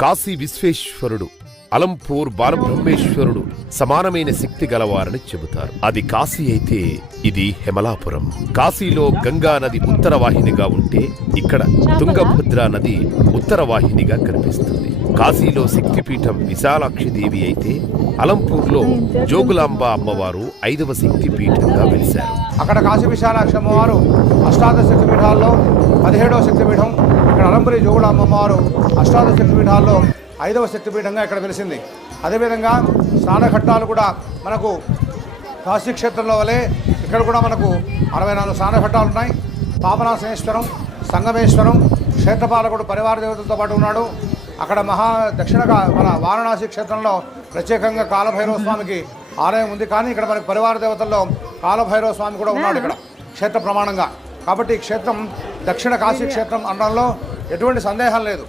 కాశీ విశ్వేశ్వరుడు, అలంపూర్ బాలబ్రహ్మేశ్వరుడు సమానమైన శక్తి గలవారని చెబుతారు. అది కాశీ అయితే ఇది హెమలాపురం. కాశీలో గంగా నది ఉత్తర వాహినిగా ఉంటే ఇక్కడ తుంగభద్ర నది ఉత్తర వాహినిగా కనిపిస్తుంది. కాశీలో శక్తిపీఠం విశాలాక్షిదేవి అయితే అలంపూర్లో జోగులాంబ అమ్మవారు 5వ శక్తిపీఠంగా వెలిశారు. అక్కడ కాశీ విశాలాక్షి అమ్మవారు అష్టాదశ శక్తిపీఠాల్లో 17వ శక్తిపీఠం. ఇక్కడ అలంపురి జోగులాంబ అమ్మవారు అష్టాదశ శక్తిపీఠాల్లో 5వ శక్తిపీఠంగా ఇక్కడ వెలిసింది. అదేవిధంగా స్నానఘట్టాలు కూడా మనకు కాశీ క్షేత్రంలో వలె ఇక్కడ కూడా మనకు 64 స్నానఘట్టాలు ఉన్నాయి. పాపనాశనేశ్వరం, సంగమేశ్వరం, క్షేత్రపాలకుడు పరివార దేవతలతో పాటు ఉన్నాడు. అక్కడ దక్షిణగా మన వారణాసి క్షేత్రంలో ప్రత్యేకంగా కాలభైరవ స్వామికి ఆలయం ఉంది. కానీ ఇక్కడ మనకి పరివార దేవతల్లో కాలభైరవ స్వామి కూడా ఉన్నాడు ఇక్కడ క్షేత్ర ప్రమాణంగా. కాబట్టి ఈ క్షేత్రం దక్షిణ కాశీ క్షేత్రం అనడంలో ఎటువంటి సందేహం లేదు.